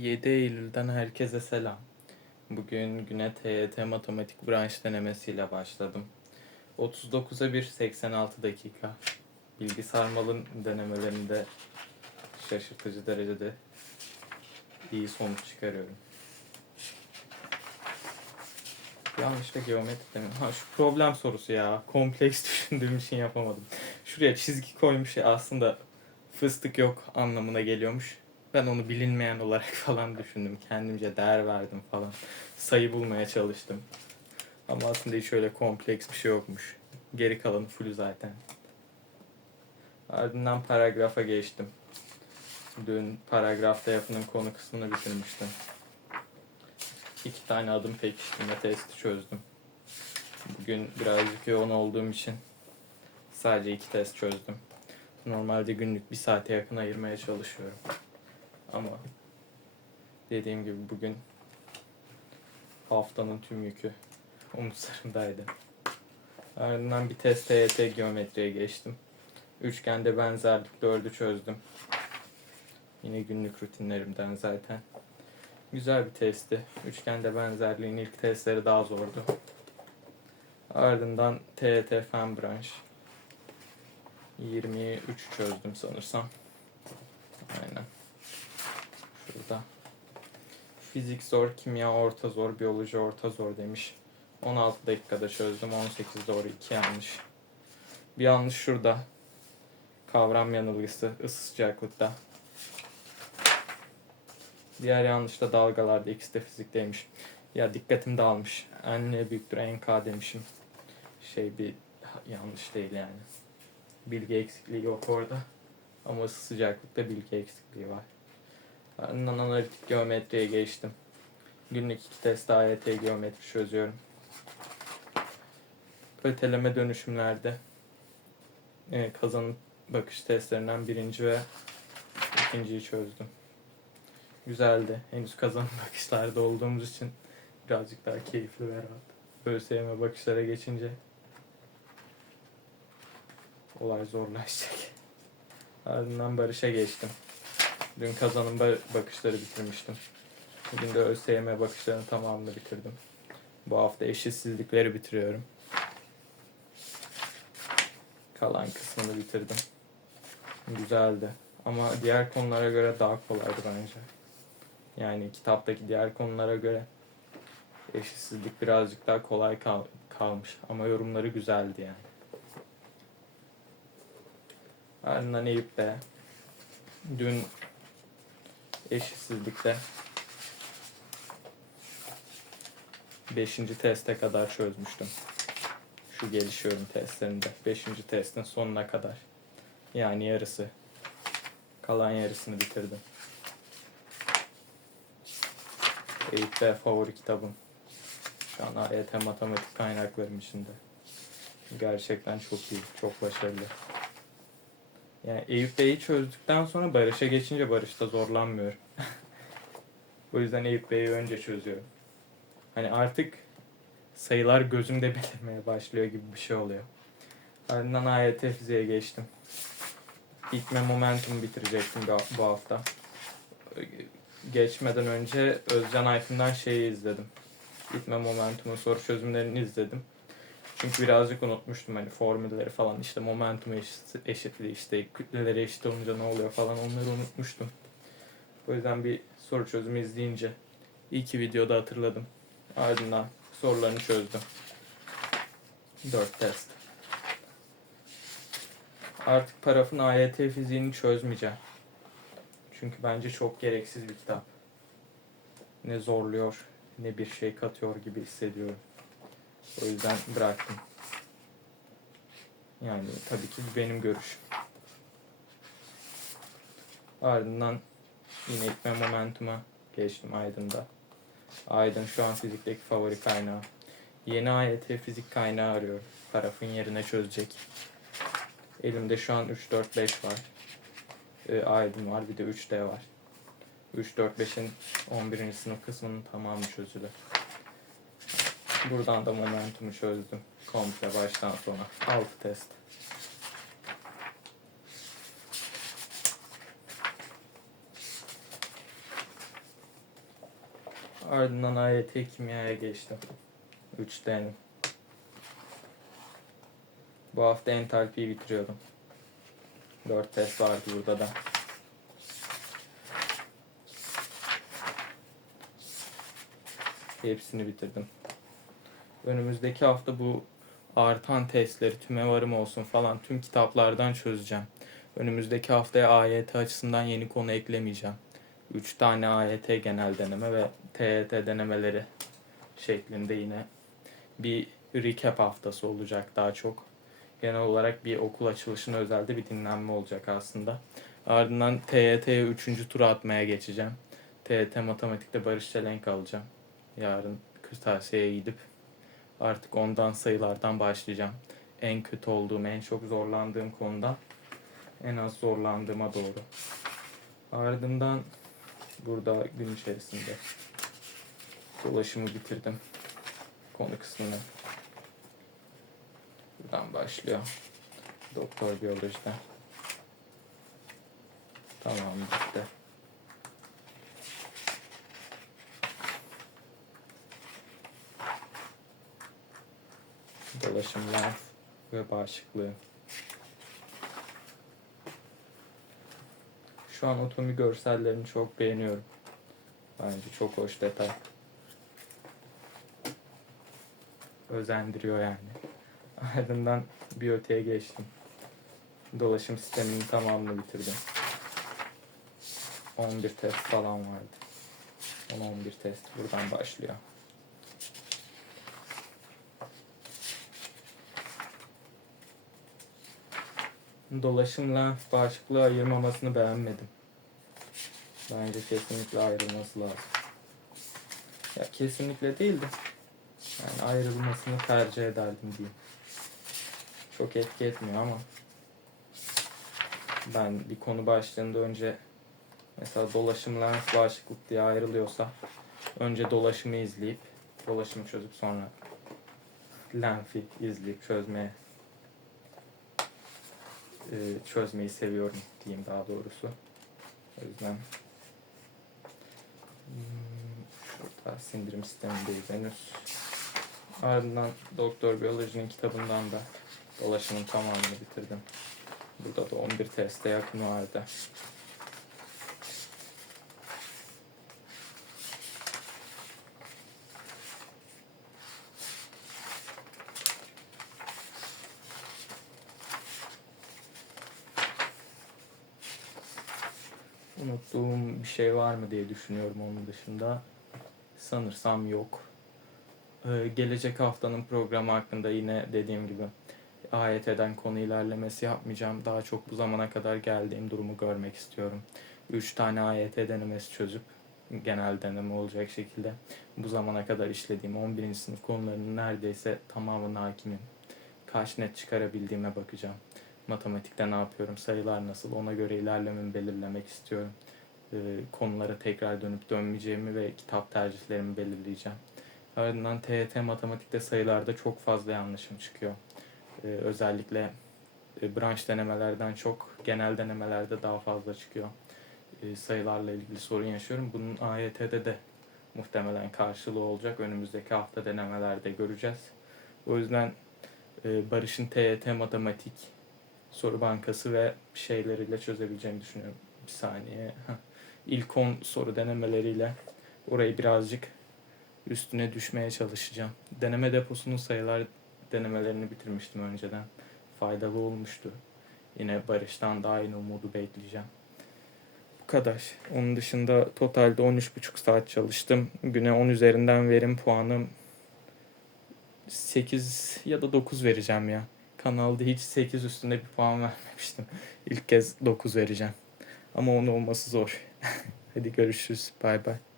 7 Eylül'den herkese selam. Bugün güne TYT matematik branş denemesiyle başladım. 39'a 1, 86 dakika. Bilgi sarmalın denemelerinde şaşırtıcı derecede iyi sonuç çıkarıyorum. Yanlışlıkla geometri demiyorum. Ha şu problem sorusu ya. Kompleks düşündüğüm için yapamadım. Şuraya çizgi koymuş ya aslında fıstık yok anlamına geliyormuş. Ben onu bilinmeyen olarak falan düşündüm. Kendimce değer verdim falan. Sayı bulmaya çalıştım. Ama aslında hiç öyle kompleks bir şey yokmuş. Geri kalanı full zaten. Ardından paragrafa geçtim. Dün paragrafta yapının konu kısmını bitirmiştim. İki tane adım pekiştim ve testi çözdüm. Bugün birazcık yoğun olduğum için sadece iki test çözdüm. Normalde günlük bir saate yakın ayırmaya çalışıyorum. Ama dediğim gibi bugün haftanın tüm yükü omuzlarımdaydı. Ardından bir test TYT geometriye geçtim. Üçgende benzerlik dördü çözdüm. Yine günlük rutinlerimden zaten. Güzel bir testti. Üçgende benzerliğin ilk testleri daha zordu. Ardından TYT Fen Branş. 23 çözdüm sanırsam. Aynen. Şurada. Fizik zor, kimya orta zor, biyoloji orta zor demiş. 16 dakikada çözdüm. 18 doğru, 2 yanlış. Bir yanlış şurada. Kavram yanılgısı ısı sıcaklıkta. Diğer yanlış da dalgalarda. ikisi de fizikteymiş. Ya dikkatim dağılmış. N ne büyüktür NK demişim. Şey bir yanlış değil yani. Bilgi eksikliği yok orada. Ama ısı sıcaklıkta bilgi eksikliği var. Ardından analitik geometriye geçtim. Günlük iki test AYT geometri çözüyorum. Öteleme dönüşümlerde e, kazanım bakış testlerinden birinci ve ikinciyi çözdüm. Güzeldi. Henüz kazanım bakışlarda olduğumuz için birazcık daha keyifli ve rahat. ÖSYM bakışlara geçince olay zorlaşacak. Ardından Barış'a geçtim. Dün kazanım ba- bakışları bitirmiştim. Bugün de ÖSYM bakışlarının tamamını bitirdim. Bu hafta eşitsizlikleri bitiriyorum. Kalan kısmını bitirdim. Güzeldi. Ama diğer konulara göre daha kolaydı bence. Yani kitaptaki diğer konulara göre eşitsizlik birazcık daha kolay kal- kalmış. Ama yorumları güzeldi yani. Ardından Eyüp Bey. Dün eşitsizlikte 5. teste kadar çözmüştüm. Şu gelişiyorum testlerinde. 5. testin sonuna kadar. Yani yarısı. Kalan yarısını bitirdim. Eyüp Bey favori kitabım. Şu an AYT matematik kaynaklarım içinde. Gerçekten çok iyi, çok başarılı. Yani Eyüp Bey'i çözdükten sonra Barış'a geçince Barış'ta zorlanmıyorum. o yüzden Eyüp Bey'i önce çözüyorum. Hani artık sayılar gözümde belirmeye başlıyor gibi bir şey oluyor. Ardından AYT fiziğe geçtim. İtme momentum bitirecektim bu- bu hafta. Geçmeden önce Özcan Aykın'dan şeyi izledim. İtme momentumun soru çözümlerini izledim. Çünkü birazcık unutmuştum hani formülleri falan işte momentum eşit, eşitliği işte kütleleri eşit olunca ne oluyor falan onları unutmuştum. O yüzden bir soru çözümü izleyince iyi ki videoda hatırladım. Ardından sorularını çözdüm. 4 test. Artık parafın AYT fiziğini çözmeyeceğim. Çünkü bence çok gereksiz bir kitap. Ne zorluyor ne bir şey katıyor gibi hissediyorum. O yüzden bıraktım. Yani tabii ki benim görüşüm. Ardından yine itme momentuma geçtim Aydın'da. Aydın şu an fizikteki favori kaynağı. Yeni AYT fizik kaynağı arıyorum. Parafın yerine çözecek. Elimde şu an 3, 4, 5 var. Ee, Aydın var bir de 3D var. 3, 4, 5'in 11. sınıf kısmının tamamı çözülü. Buradan da momentumu çözdüm. Komple baştan sona. 6 test. Ardından AYT kimyaya geçtim. 3'ten. Bu hafta entalpiyi bitiriyorum. 4 test vardı burada da. Hepsini bitirdim. Önümüzdeki hafta bu artan testleri tüme varım olsun falan tüm kitaplardan çözeceğim. Önümüzdeki haftaya AYT açısından yeni konu eklemeyeceğim. 3 tane AYT genel deneme ve TYT denemeleri şeklinde yine bir recap haftası olacak daha çok. Genel olarak bir okul açılışına özelde bir dinlenme olacak aslında. Ardından TYT'ye 3. tura atmaya geçeceğim. TYT matematikte Barış Çelenk alacağım. Yarın kırtasiyeye gidip artık ondan sayılardan başlayacağım. En kötü olduğum, en çok zorlandığım konudan en az zorlandığıma doğru. Ardından burada gün içerisinde dolaşımı bitirdim. Konu kısmını buradan başlıyor. Doktor biyolojiden. Tamam bitti. Dolaşım lenf ve bağışıklığı. Şu an otomi görsellerini çok beğeniyorum. Bence çok hoş detay. Özendiriyor yani. Ardından biyoteye geçtim. Dolaşım sisteminin tamamını bitirdim. 11 test falan vardı. 10-11 test buradan başlıyor. Dolaşımla bağışıklığı ayırmamasını beğenmedim. Bence kesinlikle ayrılması lazım. Ya kesinlikle değil de yani ayrılmasını tercih ederdim diyeyim. Çok etki etmiyor ama ben bir konu başlığında önce mesela dolaşımla bağışıklık diye ayrılıyorsa önce dolaşımı izleyip dolaşımı çözüp sonra lenfi izleyip çözmeye e, çözmeyi seviyorum diyeyim daha doğrusu. O yüzden hmm, şurada sindirim sistemindeyiz henüz. Ardından Doktor Biyoloji'nin kitabından da dolaşımın tamamını bitirdim. Burada da 11 teste yakın vardı. Unuttuğum bir şey var mı diye düşünüyorum onun dışında. Sanırsam yok. Ee, gelecek haftanın programı hakkında yine dediğim gibi AYT'den konu ilerlemesi yapmayacağım. Daha çok bu zamana kadar geldiğim durumu görmek istiyorum. 3 tane AYT denemesi çözüp genel deneme olacak şekilde bu zamana kadar işlediğim 11. sınıf konularının neredeyse tamamına hakimim. Kaç net çıkarabildiğime bakacağım. Matematikte ne yapıyorum, sayılar nasıl ona göre ilerlememi belirlemek istiyorum. Ee, konulara tekrar dönüp dönmeyeceğimi ve kitap tercihlerimi belirleyeceğim. Ardından TYT matematikte sayılarda çok fazla yanlışım çıkıyor. Ee, özellikle e, branş denemelerden çok genel denemelerde daha fazla çıkıyor. Ee, sayılarla ilgili sorun yaşıyorum. Bunun AYT'de de muhtemelen karşılığı olacak. Önümüzdeki hafta denemelerde göreceğiz. O yüzden e, Barış'ın TYT matematik soru bankası ve şeyleriyle çözebileceğimi düşünüyorum. Bir saniye. İlk 10 soru denemeleriyle orayı birazcık üstüne düşmeye çalışacağım. Deneme deposunun sayılar denemelerini bitirmiştim önceden. Faydalı olmuştu. Yine Barış'tan daha aynı umudu bekleyeceğim. Bu kadar. Onun dışında totalde 13,5 saat çalıştım. Güne 10 üzerinden verim puanım 8 ya da 9 vereceğim ya. Kanalda hiç 8 üstünde bir puan vermemiştim. İlk kez 9 vereceğim. Ama onun olması zor. Hadi görüşürüz. Bay bay.